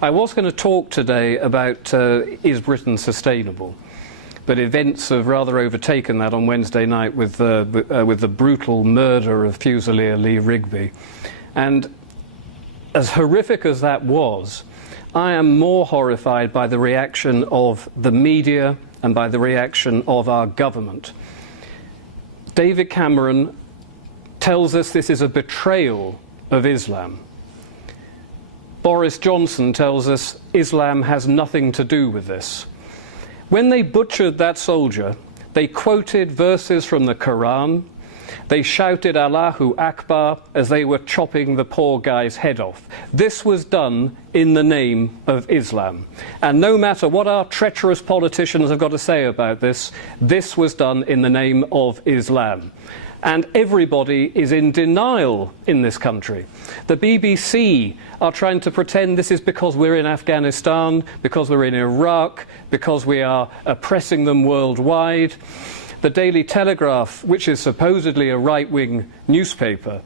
I was going to talk today about is Britain sustainable, but events have rather overtaken that on Wednesday night with the brutal murder of Fusilier Lee Rigby. And as horrific as that was, I am more horrified by the reaction of the media and by the reaction of our government. David Cameron tells us this is a betrayal of Islam. Boris Johnson tells us Islam has nothing to do with this. When they butchered that soldier, they quoted verses from the Quran. They shouted Allahu Akbar as they were chopping the poor guy's head off. This was done in the name of Islam. And no matter what our treacherous politicians have got to say about this, this was done in the name of Islam. And everybody is in denial in this country. The BBC are trying to pretend this is because we're in Afghanistan, because we're in Iraq, because we are oppressing them worldwide. The Daily Telegraph, which is supposedly a right-wing newspaper,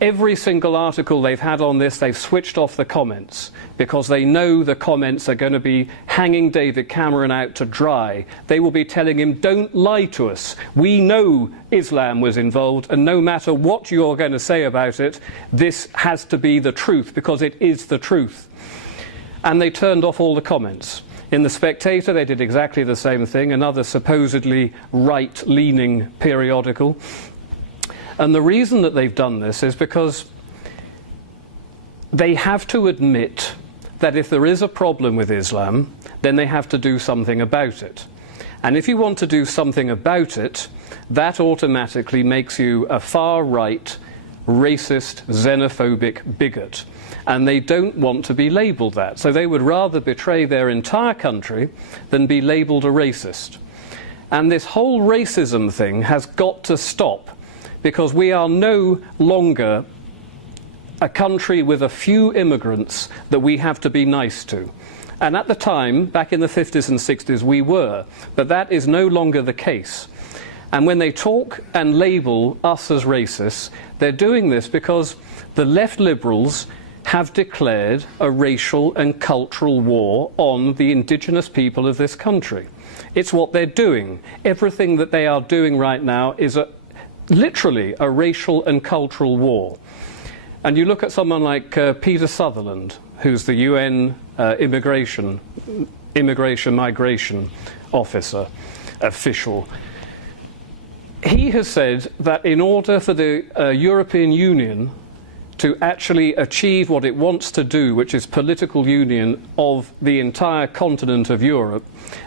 every single article they've had on this, they've switched off the comments because they know the comments are going to be hanging David Cameron out to dry. They will be telling him, don't lie to us. We know Islam was involved, and no matter what you're going to say about it, this has to be the truth because it is the truth. And they turned off all the comments. In The Spectator, they did exactly the same thing, another supposedly right-leaning periodical. And the reason that they've done this is because they have to admit that if there is a problem with Islam, then they have to do something about it. And if you want to do something about it, that automatically makes you a far-right, racist, xenophobic bigot. And they don't want to be labelled that. So they would rather betray their entire country than be labelled a racist. And this whole racism thing has got to stop, because we are no longer a country with a few immigrants that we have to be nice to. And at the time, back in the 50s and 60s, we were. But that is no longer the case. And when they talk and label us as racists, they're doing this because the left liberals have declared a racial and cultural war on the indigenous people of this country. It's what they're doing. Everything that they are doing right now is literally a racial and cultural war. And you look at someone like Peter Sutherland, who's the UN migration officer, official. He has said that in order for the European Union to actually achieve what it wants to do, which is political union of the entire continent of Europe,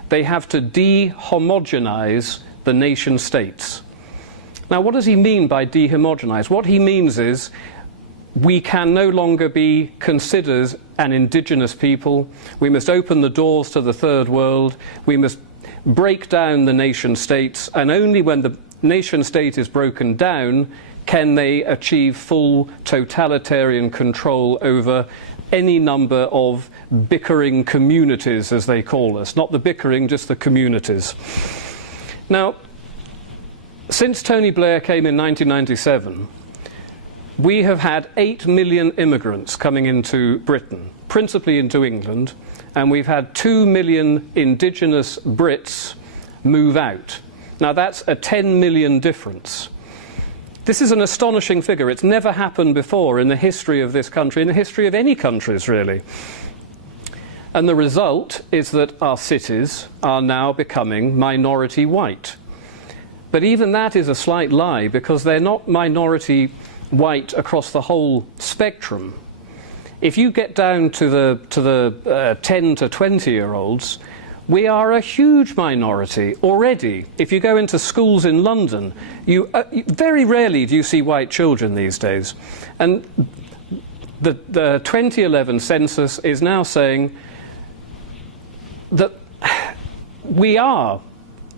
they have to de-homogenize the nation states. Now, what does he mean by de-homogenize? What he means is we can no longer be considered an indigenous people. We must open the doors to the third world. We must break down the nation states, and only when the nation state is broken down can they achieve full totalitarian control over any number of bickering communities, as they call us. Not the bickering, just the communities. Now, since Tony Blair came in 1997, we have had 8 million immigrants coming into Britain, principally into England, and we've had 2 million indigenous Brits move out. Now, that's a 10 million difference. This is an astonishing figure. It's never happened before in the history of this country, in the history of any countries, really. And the result is that our cities are now becoming minority white. But even that is a slight lie, because they're not minority white across the whole spectrum. If you get down to the 10 to 20-year-olds, we are a huge minority already. If you go into schools in London, very rarely do you see white children these days. And the 2011 census is now saying that we are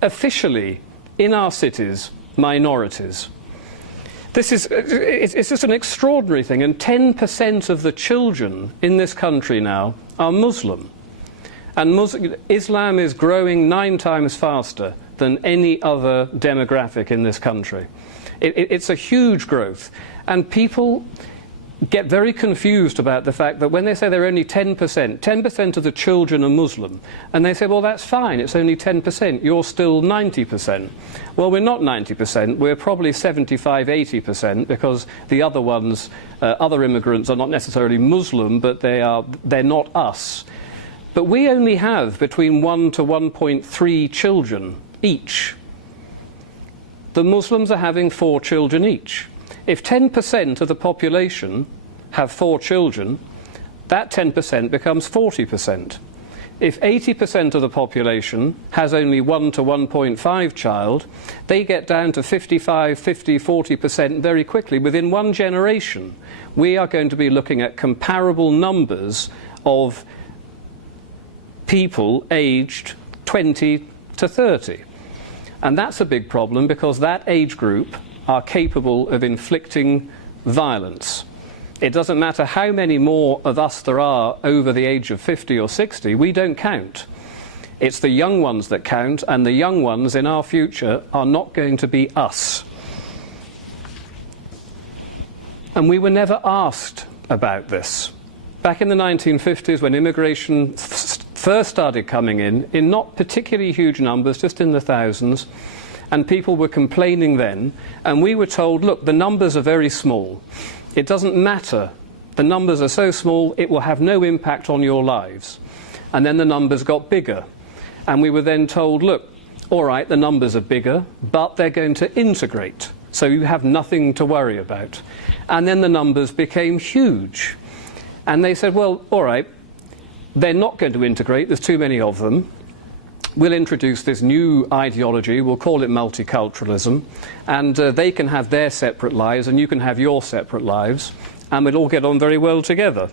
officially, in our cities, minorities. It's just an extraordinary thing, and 10% of the children in this country now are Muslim. And Islam is growing 9 times faster than any other demographic in this country. It's a huge growth. And people get very confused about the fact that when they say they're only 10% of the children are Muslim, and they say, well, that's fine, it's only 10%, you're still 90%. Well, we're not 90%, we're probably 75, 80%, because the other ones, other immigrants are not necessarily Muslim, but they're not us. But we only have between 1 to 1.3 children each. The Muslims are having 4 children each. If 10% of the population have 4 children, that 10% becomes 40%. If 80% of the population has only 1 to 1.5 child, they get down to 55, 50, 40% very quickly. Within one generation, we are going to be looking at comparable numbers of people aged 20 to 30. And that's a big problem, because that age group are capable of inflicting violence. It doesn't matter how many more of us there are over the age of 50 or 60, we don't count. It's the young ones that count, and the young ones in our future are not going to be us. And we were never asked about this. Back in the 1950s, when immigration first started coming in not particularly huge numbers, just in the thousands, and people were complaining then, and we were told, look, the numbers are very small. It doesn't matter. The numbers are so small, it will have no impact on your lives. And then the numbers got bigger. And we were then told, look, all right, the numbers are bigger, but they're going to integrate, so you have nothing to worry about. And then the numbers became huge. And they said, well, all right, they're not going to integrate, there's too many of them. We'll introduce this new ideology, we'll call it multiculturalism, and they can have their separate lives and you can have your separate lives, and we'll all get on very well together.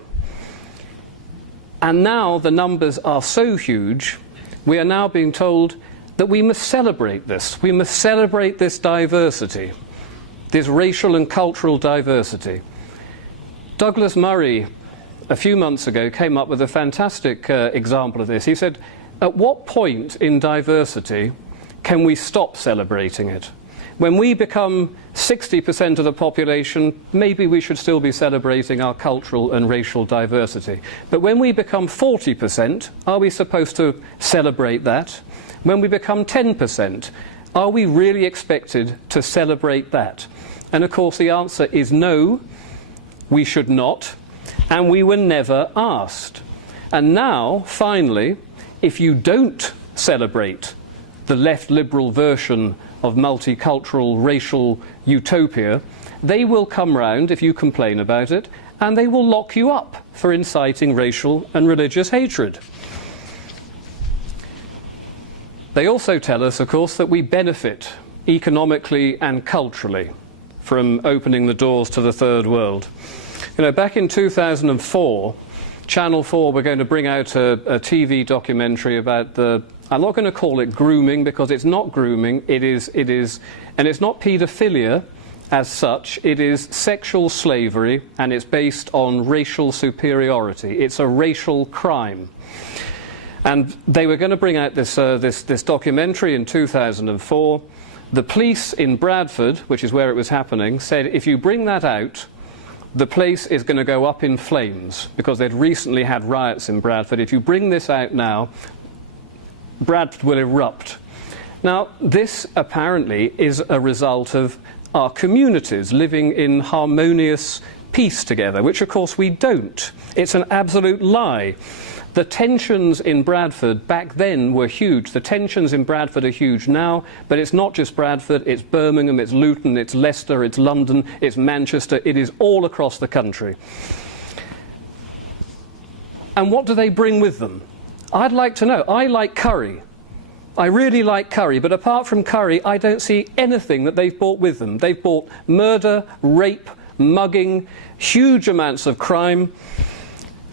And now the numbers are so huge, we are now being told that we must celebrate this. We must celebrate this diversity, this racial and cultural diversity. Douglas Murray, a few months ago, came up with a fantastic example of this. He said, at what point in diversity can we stop celebrating it? When we become 60% of the population, maybe we should still be celebrating our cultural and racial diversity. But when we become 40%, are we supposed to celebrate that? When we become 10%, are we really expected to celebrate that? And of course the answer is no, we should not, and we were never asked. And now, finally, if you don't celebrate the left liberal version of multicultural racial utopia, they will come round if you complain about it, and they will lock you up for inciting racial and religious hatred. They also tell us, of course, that we benefit economically and culturally from opening the doors to the third world. You know, back in 2004, Channel 4 were going to bring out a TV documentary about the, I'm not going to call it grooming, because it's not grooming, it is, and it's not paedophilia as such, it is sexual slavery, and it's based on racial superiority. It's a racial crime. And they were going to bring out this documentary in 2004. The police in Bradford, which is where it was happening, said if you bring that out, the place is going to go up in flames, because they'd recently had riots in Bradford. If you bring this out now, Bradford will erupt. Now, this apparently is a result of our communities living in harmonious peace together, which of course we don't. It's an absolute lie. The tensions in Bradford back then were huge. The tensions in Bradford are huge now, but it's not just Bradford, it's Birmingham, it's Luton, it's Leicester, it's London, it's Manchester, it is all across the country. And what do they bring with them? I'd like to know. I like curry. I really like curry, but apart from curry, I don't see anything that they've brought with them. They've brought murder, rape, mugging, huge amounts of crime,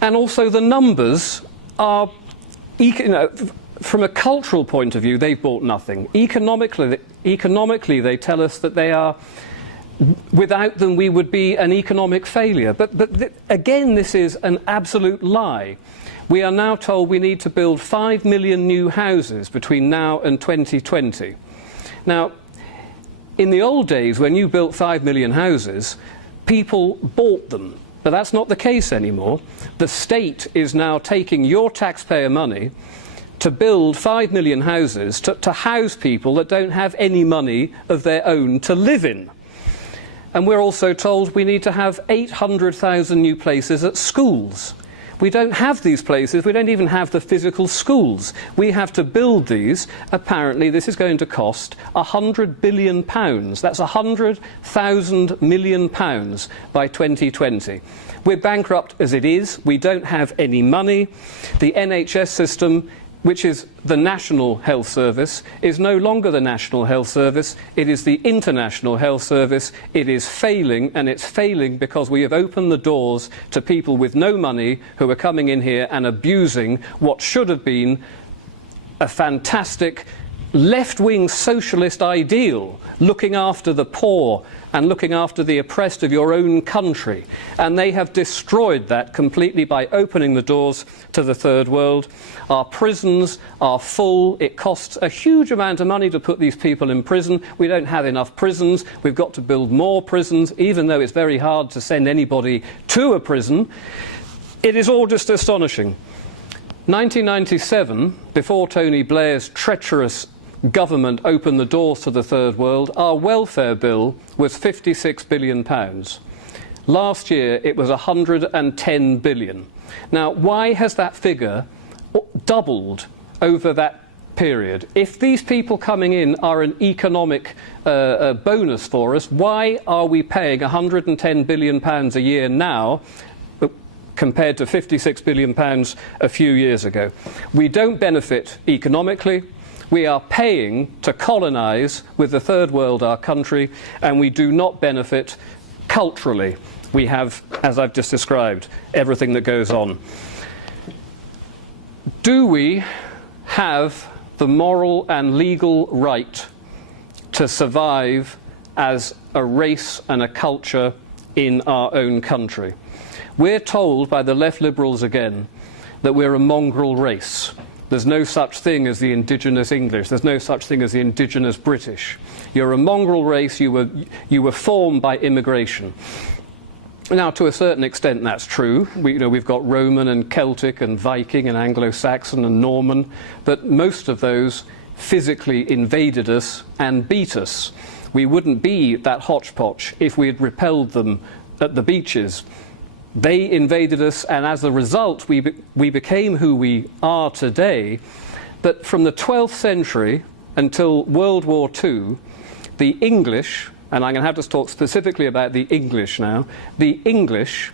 and also the numbers are, you know, from a cultural point of view, they've bought nothing. Economically, they tell us that they are, without them we would be an economic failure. But again, this is an absolute lie. We are now told we need to build 5 million new houses between now and 2020. Now, in the old days, when you built 5 million houses, people bought them. But that's not the case anymore. The state is now taking your taxpayer money to build 5 million houses to house people that don't have any money of their own to live in. And we're also told we need to have 800,000 new places at schools. We don't have these places. We don't even have the physical schools. We have to build these. Apparently, this is going to cost £100 billion. That's £100,000 million by 2020. We're bankrupt as it is. We don't have any money. The NHS system, which is the National Health Service, is no longer the National Health Service. It is the International Health Service. It is failing, and it's failing because we have opened the doors to people with no money who are coming in here and abusing what should have been a fantastic left-wing socialist ideal, looking after the poor and looking after the oppressed of your own country. And they have destroyed that completely by opening the doors to the third world. Our prisons are full. It costs a huge amount of money to put these people in prison. We don't have enough prisons. We've got to build more prisons, even though it's very hard to send anybody to a prison. It is all just astonishing. 1997, before Tony Blair's treacherous government opened the doors to the third world, our welfare bill was £56 billion. Last year it was £110 billion. Now, why has that figure doubled over that period? If these people coming in are an economic bonus for us, why are we paying £110 billion a year now compared to £56 billion a few years ago? We don't benefit economically. We are paying to colonise with the third world our country, and we do not benefit culturally. We have, as I've just described, everything that goes on. Do we have the moral and legal right to survive as a race and a culture in our own country? We're told by the left liberals again that we're a mongrel race. There's no such thing as the indigenous English. There's no such thing as the indigenous British. You're a mongrel race. You were formed by immigration. Now, to a certain extent, that's true. We've got Roman and Celtic and Viking and Anglo-Saxon and Norman, but most of those physically invaded us and beat us. We wouldn't be that hodgepodge if we had repelled them at the beaches. They invaded us, and as a result, we became who we are today. But from the 12th century until World War II, the English, and I'm going to have to talk specifically about the English now, the English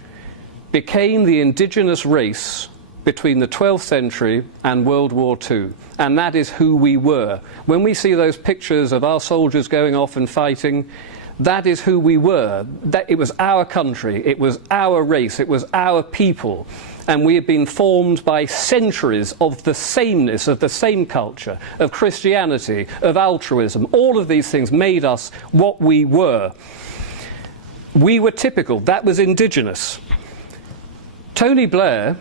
became the indigenous race between the 12th century and World War II. And that is who we were. When we see those pictures of our soldiers going off and fighting, that is who we were. It was our country, it was our race, it was our people. And we have been formed by centuries of the sameness, of the same culture, of Christianity, of altruism. All of these things made us what we were. We were typical. That was indigenous. Tony Blair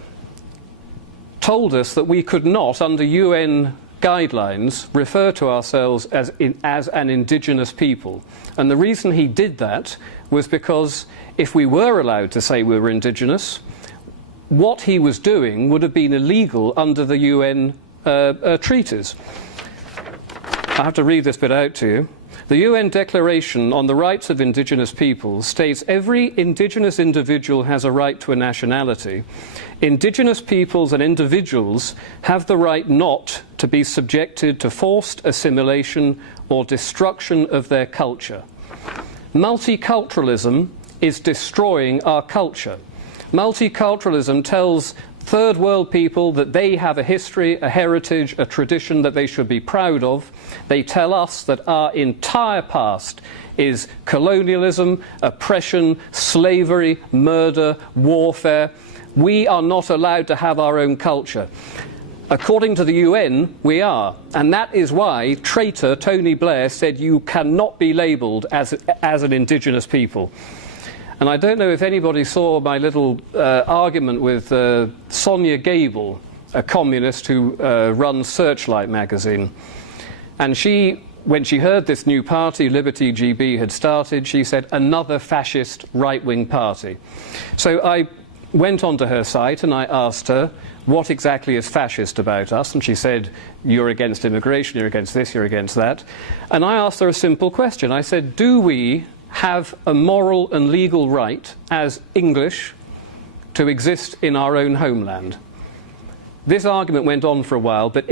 told us that we could not, under UN guidelines, refer to ourselves as an indigenous people. And the reason he did that was because if we were allowed to say we were indigenous, what he was doing would have been illegal under the UN treaties. I have to read this bit out to you. The UN Declaration on the Rights of Indigenous Peoples states every indigenous individual has a right to a nationality. Indigenous peoples and individuals have the right not to be subjected to forced assimilation or destruction of their culture. Multiculturalism is destroying our culture. Multiculturalism tells third world people that they have a history, a heritage, a tradition that they should be proud of. They tell us that our entire past is colonialism, oppression, slavery, murder, warfare. We are not allowed to have our own culture. According to the UN, we are. And that is why traitor Tony Blair said you cannot be labelled as an indigenous people. And I don't know if anybody saw my little argument with Sonia Gable, a communist who runs Searchlight magazine. And she when she heard this new party, Liberty GB, had started, she said, another fascist right-wing party. So I went onto her site and I asked her, what exactly is fascist about us? And she said, you're against immigration, you're against this, you're against that. And I asked her a simple question. I said, do we have a moral and legal right as English to exist in our own homeland? This argument went on for a while, but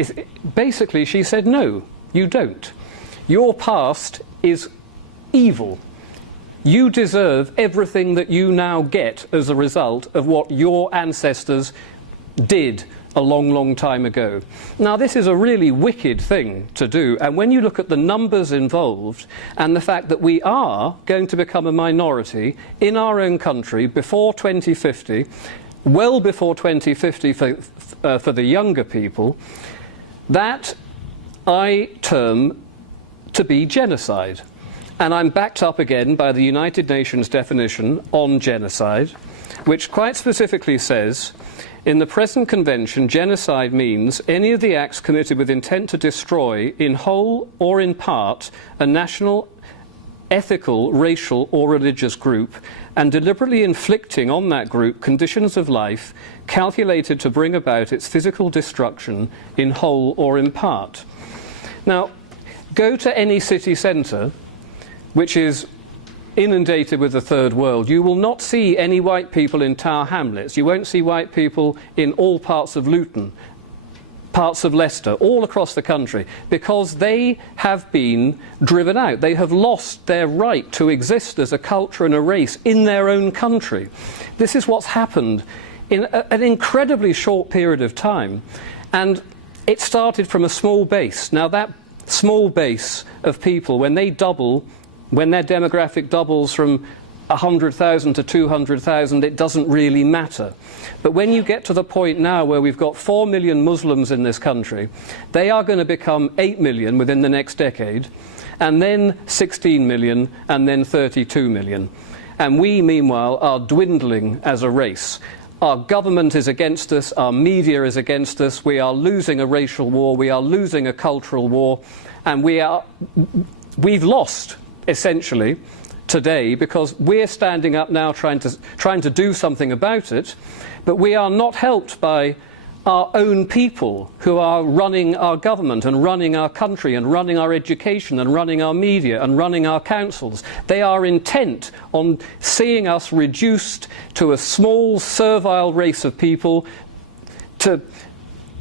basically she said, no, you don't. Your past is evil. You deserve everything that you now get as a result of what your ancestors did a long, long time ago. Now, this is a really wicked thing to do, and when you look at the numbers involved and the fact that we are going to become a minority in our own country before 2050, well before 2050 for the younger people, that I term to be genocide. And I'm backed up again by the United Nations definition on genocide, which quite specifically says, in the present convention, genocide means any of the acts committed with intent to destroy, in whole or in part, a national, ethical, racial or religious group, and deliberately inflicting on that group conditions of life calculated to bring about its physical destruction in whole or in part. Now, go to any city centre which is inundated with the third world. You will not see any white people in Tower Hamlets. You won't see white people in all parts of Luton, parts of Leicester, all across the country, because they have been driven out. They have lost their right to exist as a culture and a race in their own country. This is what's happened in an incredibly short period of time, and it started from a small base. Now, that small base of people, when they double, when their demographic doubles from 100,000 to 200,000, it doesn't really matter. But when you get to the point now where we've got 4 million Muslims in this country, they are going to become 8 million within the next decade, and then 16 million, and then 32 million. And we, meanwhile, are dwindling as a race. Our government is against us, our media is against us, we are losing a racial war, we are losing a cultural war, and we've lost, essentially, today, because we're standing up now trying to do something about it, but we are not helped by our own people who are running our government and running our country and running our education and running our media and running our councils. They are intent on seeing us reduced to a small, servile race of people.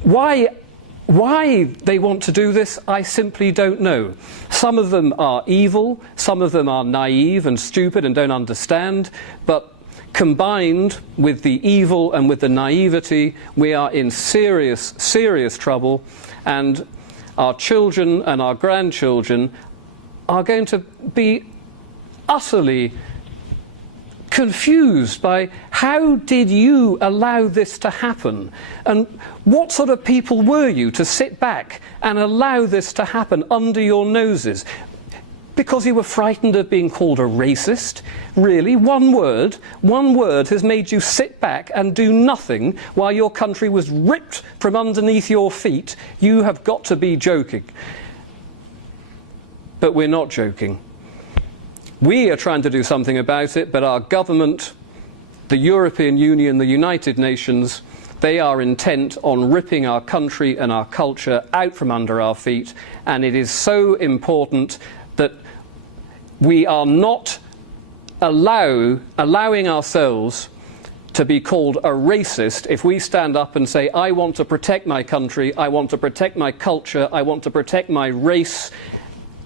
Why they want to do this, I simply don't know. Some of them are evil, some of them are naive and stupid and don't understand, but combined with the evil and with the naivety, we are in serious, serious trouble, and our children and our grandchildren are going to be utterly confused by how did you allow this to happen, and what sort of people were you to sit back and allow this to happen under your noses? Because you were frightened of being called a racist? Really? One word has made you sit back and do nothing while your country was ripped from underneath your feet? You have got to be joking. But we're not joking. We are trying to do something about it, but our government, the European Union, the United Nations, they are intent on ripping our country and our culture out from under our feet, and it is so important that we are not allowing ourselves to be called a racist if we stand up and say, I want to protect my country, I want to protect my culture, I want to protect my race.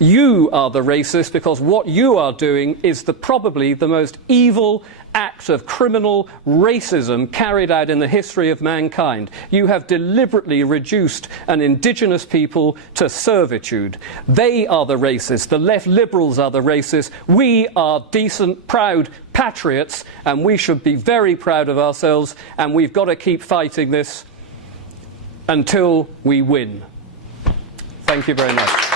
You are the racist, because what you are doing is probably the most evil act of criminal racism carried out in the history of mankind. You have deliberately reduced an indigenous people to servitude. They are the racists. The left liberals are the racists. We are decent, proud patriots, and we should be very proud of ourselves, and we've got to keep fighting this until we win. Thank you very much.